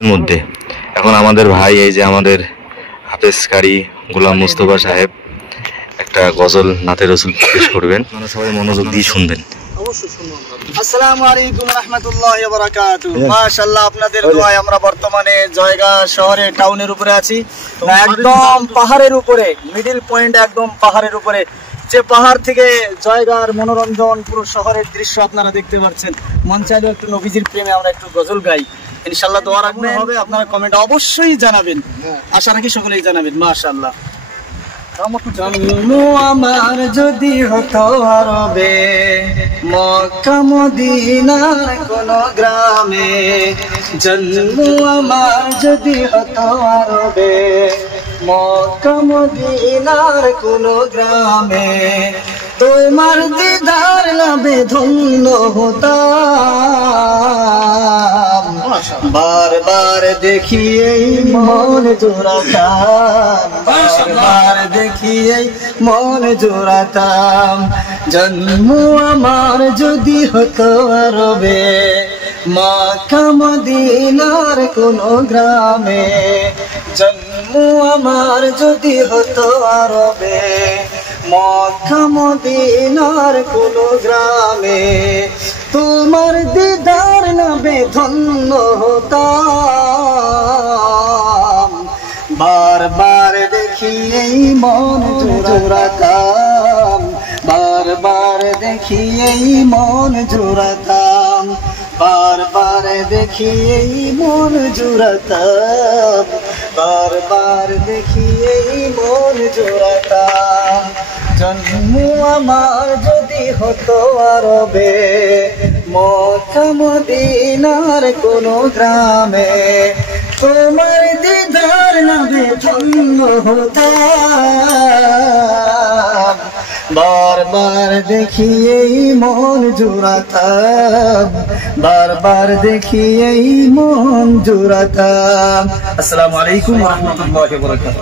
মধ্যে এখন আমাদের ভাই এই যে আমাদের হাফেজ কারি গোলাম মুস্তফা সাহেব একটা গজল নাতে রসুল পেশ করবেন। আপনারা সবাই মনোযোগ দিয়ে শুনবেন। আসসালামু আলাইকুম রাহমাতুল্লাহি ওয়া বারাকাতুহু। মাশাআল্লাহ, আপনাদের দোয়ায় আমরা বর্তমানে জয়গা শহরে টাউনের উপরে আছি, একদম পাহাড়ের উপরে, মিডল পয়েন্ট একদম পাহাড়ের উপরে, যে পাহাড় থেকে জয়গার মনোরঞ্জন পুরো শহরের দৃশ্য আপনারা দেখতে পাচ্ছেন। মন চাইলেও একটু নবীজির প্রেমে আমরা একটু গজল গাই, ইনশাআল্লাহ দোয়া রাখবেন হবে। আপনারা কমেন্ট অবশ্যই জানাবেন, আশা রাখি সকলেই জানাবেন। মাশাআল্লাহ। জন্ম আমার যদি হতো আরবে, মক্কা মদিনার কোন গ্রামে, জন্ম আমার যদি হতো আরবে, মক্কা মদিনার কোন গ্রামে, তোমার দিদার লাভে ধন্য হতাম, বারবার দেখিয়ে মন জোড়াতাম, বারবার দেখিয়ে মন জোড়াতাম। জন্ম আমার যদি হতো আরবে, মক্কা মদিনার কোন গ্রামে, জন্ম আমার যদি হতো আরবে, মক্কা মদিনার কোন গ্রামে, তোমার দিদার লাভে ধন্য হতাম, বারবার দেখিয়েই মন জোড়াতাম, বারবার দেখিয়েই মন জোড়াতাম, বারবার দেখিয়েই মন জোড়াতাম, বারবার দেখিয়েই মন জোড়াতাম। জন্ম আমার যদি হতো আরবে, মক্কা মদিনার কোন গ্রামে, তোমার দিদার লাভে ধন্য হতাম, বারবার দেখিয়েই মন জোড়াতাম, বারবার দেখিয়েই মন জোড়াতাম। আসসালামু আলাইকুম ওয়া রাহমাতুল্লাহি ওয়া বারাকাতুহু।